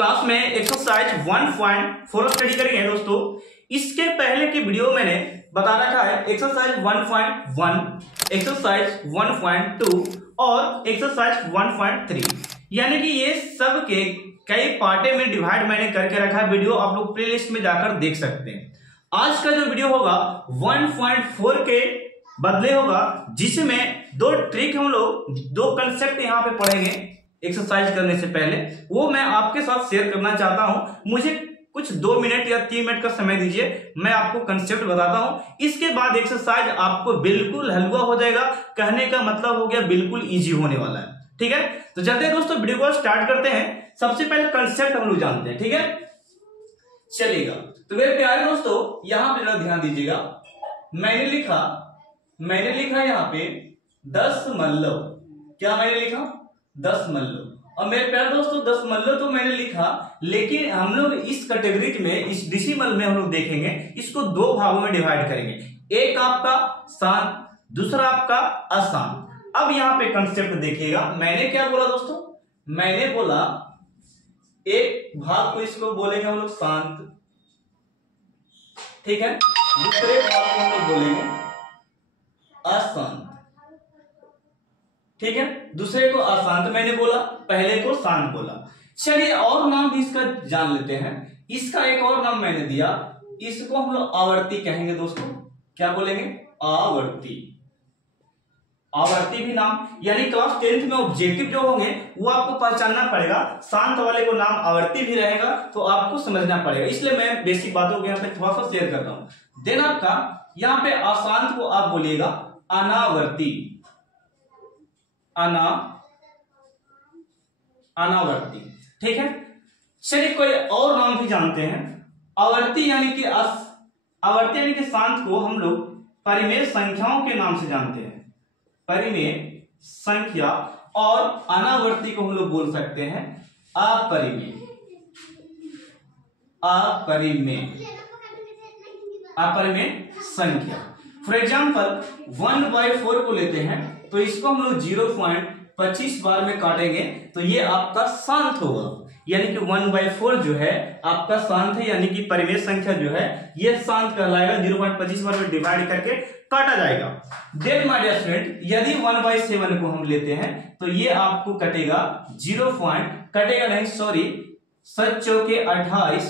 Class में exercise 1.4 study करेंगे दोस्तों। इसके पहले की वीडियो मैंने बता रखा है एक्सरसाइज 1.1, एक्सरसाइज 1.2 और एक्सरसाइज 1.3, यानी कि ये सब के कई पार्टे में डिवाइड मैंने करके रखा है। वीडियो आप लोग प्लेलिस्ट में जाकर देख सकते हैं। आज का जो वीडियो होगा 1.4 के बदले होगा, जिसमें दो ट्रिक हम लोग, दो कंसेप्ट यहाँ पे पढ़ेंगे एक्सरसाइज करने से पहले। वो मैं आपके साथ शेयर करना चाहता हूं। मुझे कुछ 2 मिनट या 3 मिनट का समय दीजिए, मैं आपको कंसेप्ट बताता हूं। इसके बाद एक्सरसाइज आपको बिल्कुल हलवा हो जाएगा। कहने का मतलब हो गया बिल्कुल इजी होने वाला है। ठीक है, तो चलते हैं दोस्तों, वीडियो को स्टार्ट करते हैं। सबसे पहले कंसेप्ट हम लोग जानते हैं। ठीक है, चलिएगा। तो मेरे प्यारे दोस्तों, यहां पे ध्यान दीजिएगा। मैंने लिखा यहाँ पे 10 मल्लो। क्या मैंने लिखा? 10 मल्लो। और मेरे प्यारे दोस्तों, 10 मल्लो तो मैंने लिखा, लेकिन हम लोग इस कैटेगरी में, इस डिसिमल में हम लोग देखेंगे, इसको 2 भागों में डिवाइड करेंगे। एक आपका शांत, दूसरा आपका अशांत। अब यहाँ पे कंसेप्ट देखिएगा। मैंने क्या बोला दोस्तों? मैंने बोला एक भाग को इसको बोलेंगे हम लोग शांत, ठीक है। दूसरे भाग को हम लोग बोलेंगे अशांत, ठीक है। दूसरे को अशांत मैंने बोला, पहले को शांत बोला। चलिए और नाम भी इसका जान लेते हैं। इसका एक और नाम मैंने दिया, इसको हम लोग आवर्ती कहेंगे दोस्तों। क्या बोलेंगे? आवर्ती। आवर्ती भी नाम, यानी क्लास 10th में ऑब्जेक्टिव जो होंगे वो आपको पहचानना पड़ेगा। शांत वाले को नाम आवर्ती भी रहेगा, तो आपको समझना पड़ेगा। इसलिए मैं बेसिक बातों को यहाँ पे थोड़ा सा शेयर करता हूं। देन आपका यहाँ पे अशांत को आप बोलिएगा अनावर्ती। अनावर्ती, ठीक है। चलिए कोई और नाम भी जानते हैं। आवर्ती यानी कि आवर्ती यानी कि शांत को हम लोग परिमेय संख्याओं के नाम से जानते हैं, परिमेय संख्या। और अनावर्ती को हम लोग बोल सकते हैं अपरिमेय। अपरिमेय संख्या। फॉर एग्जाम्पल 1/4 को लेते हैं, तो इसको हम लोग 0.25 बार में काटेंगे, तो ये आपका शांत होगा। यानी कि 1/4 जो है आपका शांत है, यानी कि परिमेय संख्या जो है ये शांत कहलाएगा। 0.25 बार में डिवाइड करके काटा जाएगा। देन माय डियर स्टूडेंट, यदि 1/7 को हम लेते हैं, तो ये आपको कटेगा 7 चौके 28,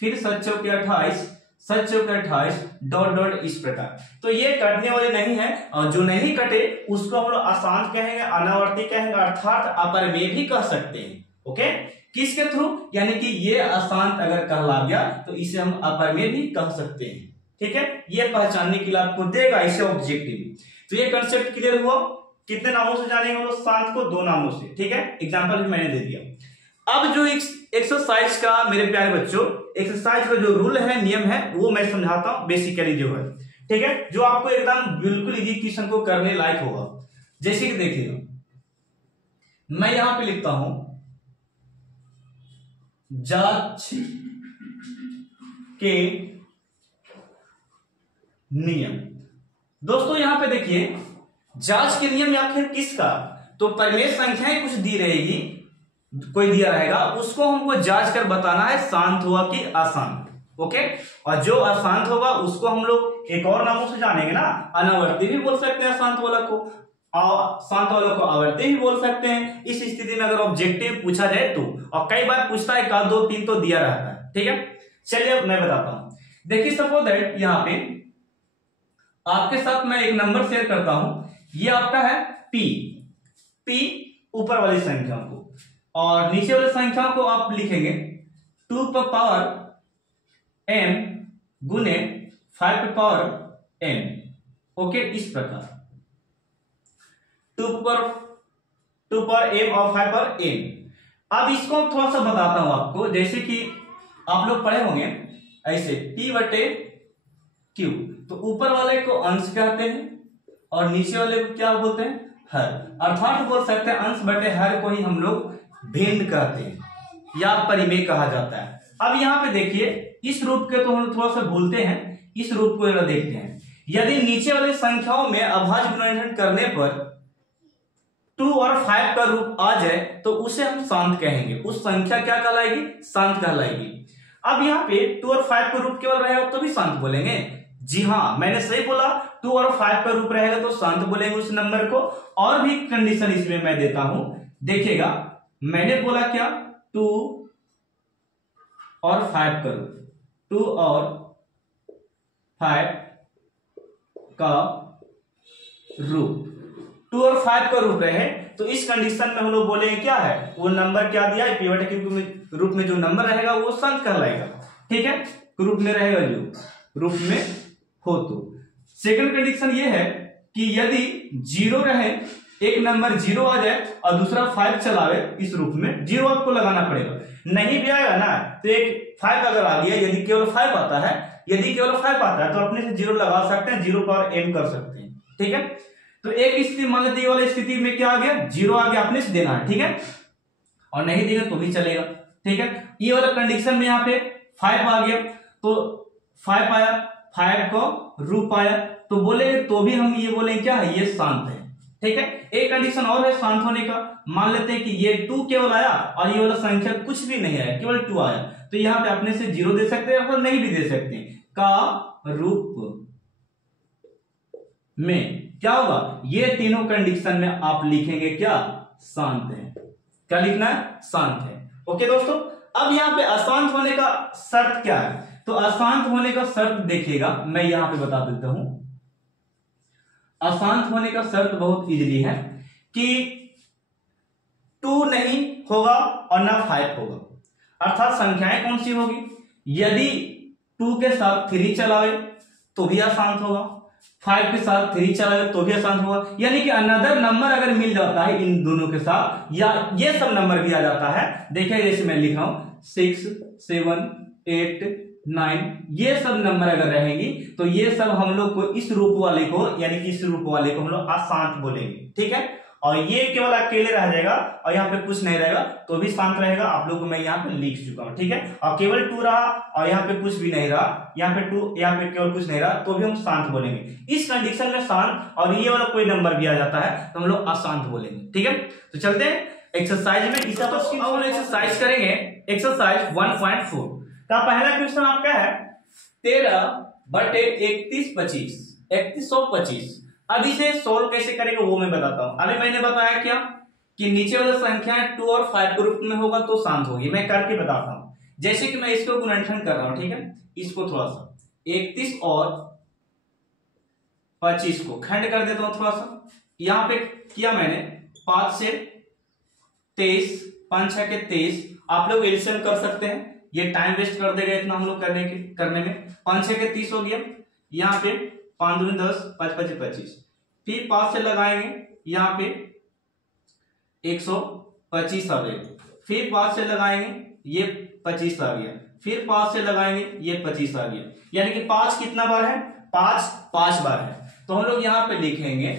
फिर 7 चौके 28, 7 चौके 28, डॉट डॉट, इस प्रकार। तो ये कटने वाले नहीं है, और जो नहीं कटे उसको हम लोग अशांत कहेंगे, अनावर्ती कहेंगे, अर्थात अपरिमेय भी कह सकते हैं। ओके, किसके थ्रू? यानी कि ये अशांत अगर कहला गया तो इसे हम अपरिमेय भी कह सकते हैं। ठीक है, ये पहचानने के लिए आपको देगा इसे ऑब्जेक्टिव। तो ये कंसेप्ट क्लियर हुआ। कितने नामों से जानेंगे हम लोग शांत को? 2 नामों से। ठीक है, एग्जांपल भी मैंने दे दिया। अब जो एक्सरसाइज का, मेरे प्यारे बच्चों, एक्सरसाइज का जो रूल है, नियम है, वो मैं समझाता हूं बेसिकली जो है। ठीक है, जो आपको एकदम बिल्कुल इजी क्वेश्चन को करने लायक होगा। जैसे कि देखिएगा, मैं यहां पे लिखता हूं जांच के नियम। दोस्तों यहां पे देखिए, जांच के नियम या फिर किसका? तो परिमेय संख्याएं कुछ दी रहेगी, कोई दिया रहेगा, उसको हमको जांच कर बताना है शांत हुआ कि अशांत। ओके, और जो अशांत होगा उसको हम लोग एक और नामों से जानेंगे ना। अनावर्ती भी बोल सकते हैं शांत वाला को, और शांत वाला को आवर्ती भी बोल सकते हैं। इस स्थिति में अगर ऑब्जेक्टिव पूछा जाए तो, और कई बार पूछता है, 1, 2, 3 तो दिया रहता है। ठीक है, चलिए मैं बताता हूं। देखिए सपोज दैट यहां पे आपके साथ मैं एक नंबर शेयर करता हूं। ये आपका है p ऊपर वाली संख्या को, और नीचे वाली संख्या को आप लिखेंगे 2 पर पावर m गुने 5 पर पावर n। ओके, इस प्रकार 2 पर m और 5 पर n। अब इसको थोड़ा सा बताता हूं आपको। जैसे कि आप लोग पढ़े होंगे ऐसे P/Q, तो ऊपर वाले को अंश कहते हैं और नीचे वाले को क्या बोलते हैं? हर। अर्थात बोल सकते हैं अंश बटे हर को ही हम लोग भिन्न कहते हैं या परिमेय कहा जाता है। अब यहाँ पे देखिए, इस रूप के तो हम थोड़ा सा भूलते हैं, इस रूप को जरा देखते हैं। यदि नीचे वाली संख्याओं में अभाज्य गुणनखंड करने पर 2 और 5 का रूप आ जाए तो उसे हम शांत कहेंगे, उस संख्या क्या कहलाएगी, शांत कहलाएगी। अब यहाँ पे 2 और 5 का रूप केवल रहेगा तो भी शांत बोलेंगे। जी हाँ, मैंने सही बोला, 2 और 5 का रूप रहेगा तो शांत बोलेंगे उस नंबर को। और भी कंडीशन इसमें मैं देता हूं, देखिएगा। मैंने बोला क्या, 2 और 5 का रूप, 2 और 5 का रूप, 2 और 5 का रूप रहे तो इस कंडीशन में हम लोग बोलेंगे क्या है, वो नंबर क्या दिया है, पिवट के रूप में जो नंबर रहेगा वो शांत कहलाएगा। ठीक है, रूप में रहेगा, जो रूप में हो तो। सेकंड कंडीशन ये है कि यदि 0 रहे, एक नंबर 0 आ जाए और दूसरा 5 चलावे, इस रूप में 0 आपको लगाना पड़ेगा। नहीं भी आएगा ना तो एक 5 अगर आ गया, यदि केवल 5 आता है, यदि केवल 5 आता है तो अपने से 0 लगा सकते हैं, 0 पर एम कर सकते हैं। ठीक है, तो एक स्थिति मान लेते वाली स्थिति में क्या आ गया, 0 आ गया, अपने से देना है। ठीक है, और नहीं देगा तो भी चलेगा। ठीक है, ये वाला कंडीशन में यहाँ पे 5 आ गया तो 5 आया, 5 को रूप आया तो बोलेंगे तो भी हम ये बोलेंगे क्या है, ये शांत है। ठीक है, एक कंडीशन और है शांत होने का। मान लेते हैं कि ये 2 केवल आया और ये वाला संख्या कुछ भी नहीं आया, केवल 2 आया, तो यहाँ पे अपने से 0 दे सकते हैं और नहीं भी दे सकते हैं। का रूप में क्या होगा, ये तीनों कंडीशन में आप लिखेंगे क्या, शांत है। क्या लिखना है, शांत है। ओके दोस्तों, अब यहाँ पे अशांत होने का शर्त क्या है, तो अशांत होने का शर्त देखिएगा, मैं यहां पे बता देता हूं। अशांत होने का शर्त बहुत इजीली है कि 2 नहीं होगा और ना 5 होगा, अर्थात संख्याएं कौन सी होगी, यदि 2 के साथ 3 चलावे तो भी अशांत होगा, 5 के साथ 3 चलावे तो भी अशांत होगा। यानी कि अनदर नंबर अगर मिल जाता है इन दोनों के साथ, या ये सब नंबर भी आ जाता है, देखिए जैसे मैं लिखा हूं 6, 7, 8, 9, ये सब नंबर अगर रहेंगी तो ये सब हम लोग को इस रूप वाले को, यानी कि इस रूप वाले को हम लोग अशांत बोलेंगे। ठीक है, और ये केवल अकेले रह जाएगा और यहाँ पे कुछ नहीं रहेगा तो भी शांत रहेगा। आप लोग को मैं यहाँ पे लिख चुका हूँ। ठीक है, और केवल 2 रहा और यहाँ पे कुछ भी नहीं रहा, यहाँ पे 2, यहाँ पे केवल कुछ नहीं रहा तो भी हम शांत बोलेंगे। इस कंडीशन में शांत, और ये वाला कोई नंबर भी आ जाता है तो हम लोग अशांत बोलेंगे। ठीक है, तो चलते हैं एक्सरसाइज में। एक्सरसाइज करेंगे, एक्सरसाइज 1.4 का पहला क्वेश्चन आपका है 13/3125। अब इसे सोल्व कैसे करेंगे वो मैं बताता हूं। अभी मैंने बताया क्या कि नीचे वाला संख्या 2 और 5 के रूप में होगा तो शांत होगी, मैं करके बताता हूं। जैसे कि मैं इसको गुणनखंड कर रहा हूं, ठीक है, इसको थोड़ा सा 31 और 25 को खंड कर देता हूं थोड़ा सा। यहां पे किया मैंने 5 से 23, 5 6 के 23। आप लोग एडिशन कर सकते हैं, ये टाइम वेस्ट कर देगा इतना हम लोग करने में। 5 6 के 30 हो गया, यहाँ पे 5 दूनी 10, 5 5 25, फिर 5 से लगाएंगे यहाँ पे 125 आ गए, फिर 5 से लगाएंगे ये 25 आ गया, फिर 5 से लगाएंगे ये 25 आ गया। यानी कि 5 कितना बार है, 5 बार है। तो हम लोग यहाँ पे लिखेंगे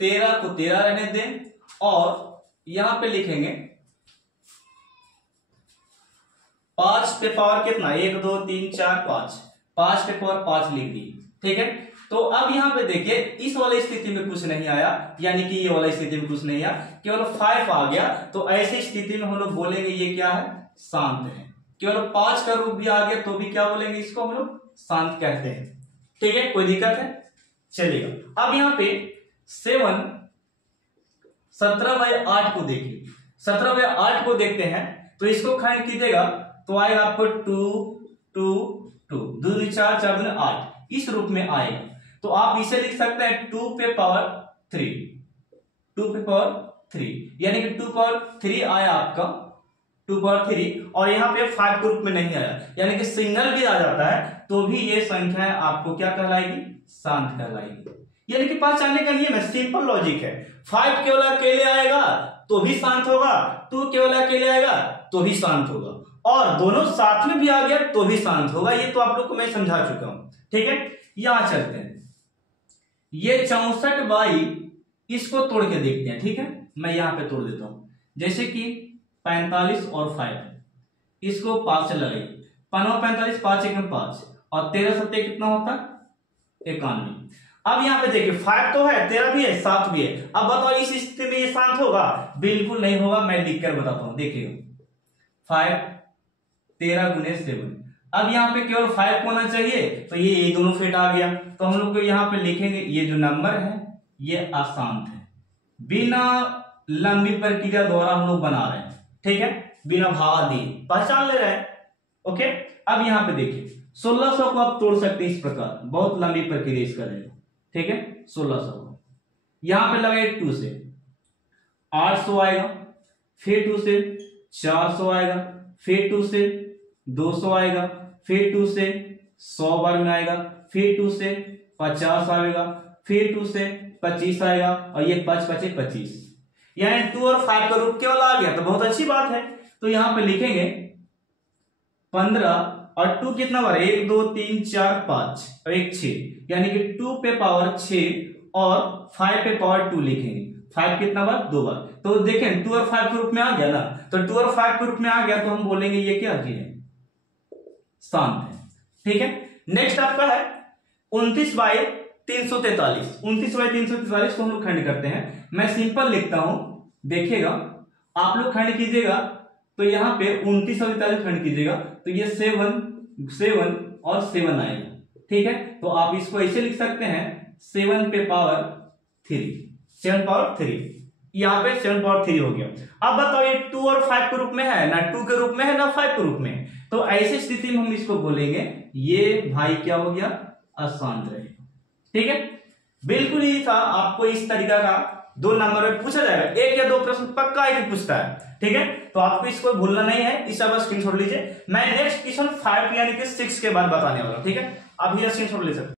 13 को 13 रहने दें और यहां पे लिखेंगे 5 पे पावर कितना, 1 2 3 4 5, 5 पे पावर 5 लिख दी। ठीक है, तो अब यहां पे देखिए इस वाली स्थिति में कुछ नहीं आया, यानी कि ये वाला स्थिति में कुछ नहीं आया, केवल 5 आ गया। तो ऐसी स्थिति में हम लोग बोलेंगे ये क्या है, शांत है। केवल 5 का रूप भी आ गया तो भी क्या बोलेंगे, इसको हम लोग शांत कहते हैं। ठीक है, कोई दिक्कत है, चलिएगा। अब यहाँ पे 17/8 को देखिए, 17/8 को देखते हैं तो इसको खंड कीजिएगा तो आएगा आपको 2 2 2, 2 4 4 दूनी 8, इस रूप में आएगा। तो आप इसे लिख सकते हैं 2 पे पावर 3, 2 पे पावर 3, यानी कि 2 पावर 3 आया आपका, 2 पावर 3, और यहाँ पे 5 के रूप में नहीं आया, यानी कि सिंगल भी आ जाता है तो भी ये संख्या आपको क्या कहलाएगी, शांत कहलाएगी। यानी कि पहचानने का नियम है, सिंपल लॉजिक है। 5 केवल अकेले आएगा तो भी शांत होगा, 2 केवल अकेले आएगा तो भी शांत होगा, और दोनों साथ में भी आ गया तो भी शांत होगा। ये तो आप लोग को मैं समझा चुका हूं। ठीक है, यहां चलते हैं, ये 64/, इसको तोड़ के देखते हैं। ठीक है, मैं यहां पे तोड़ देता हूं, जैसे कि 45 और 5, इसको 5 से लगाइए, 5 45, 5 1 5, और 13 7 कितना होता है, 91। अब यहाँ पे देखिए 5 तो है, 13 भी है, 7 भी है। अब बताओ इस स्थिति में ये शांत होगा? बिल्कुल नहीं होगा। मैं लिख कर बताता हूं, देखिए 5 13 गुने 7। अब यहाँ पे केवल 5 होना चाहिए, तो ये दोनों फिट आ गया। तो हम लोग को यहाँ पे लिखेंगे ये जो नंबर है ये अशांत है, बिना लंबी प्रक्रिया द्वारा हम लोग बना रहे हैं, ठीक है, बिना भावा दिए पहचान ले रहे हैं। ओके, अब यहाँ पे देखिए 1600 को आप तोड़ सकते हैं इस प्रकार, बहुत लंबी प्रक्रिया इसका रहेगा, ठीक है। 1600 को यहां पे लगे 2 से 800 आएगा, फिर 2 से 400 आएगा, फिर 2 से 200 आएगा, फिर 2 से 100 बार में आएगा, फिर 2 से 50 आएगा, फिर 2 से 25 आएगा, और ये 5 5 25, यानी 2 और 5 का रूप केवल आ गया। तो बहुत अच्छी बात है। तो यहां पे लिखेंगे 15 और 2 कितना बार? 1 2 3 4 5 और 1 6, यानी कि 2 पे पावर 6 और 5 पे पावर 2 लिखेंगे। 5 कितना बार? 2 बार। तो देखें 2 और 5 के रूप में आ गया ना, तो 2 और 5 के रूप में आ गया तो हम बोलेंगे ये क्या है? शांत है, ठीक है। नेक्स्ट आपका है 29 बाय 343। 29 बाय 343 को हम लोग खंड करते हैं। मैं सिंपल लिखता हूं, देखिएगा आप लोग खंड कीजिएगा तो यहाँ पे 29 और 43 खंड कीजिएगा तो ये 7 7 और 7 आएगा, ठीक है। तो आप इसको ऐसे लिख सकते हैं 7 पे पावर 3, 7 पावर 3, यहाँ पे 7 पावर 3 हो गया। अब बताओ ये 2 और 5 के रूप में है ना, 2 के रूप में है ना 5 के रूप में, तो ऐसी स्थिति में हम इसको बोलेंगे ये भाई क्या हो गया? अशांत रहेगा, ठीक है। बिल्कुल ही था। आपको इस तरीका का 2 नंबर में पूछा जाएगा, 1 या 2 प्रश्न पक्का है कि पूछता है, ठीक है। तो आपको इसको भूलना नहीं है, इस अब स्क्रीनशॉट लीजिए। मैं नेक्स्ट क्वेश्चन 5 यानी कि 6 के बाद बताने वाला हूं, ठीक है। आप ये स्क्रीनशॉट ले सकते हैं।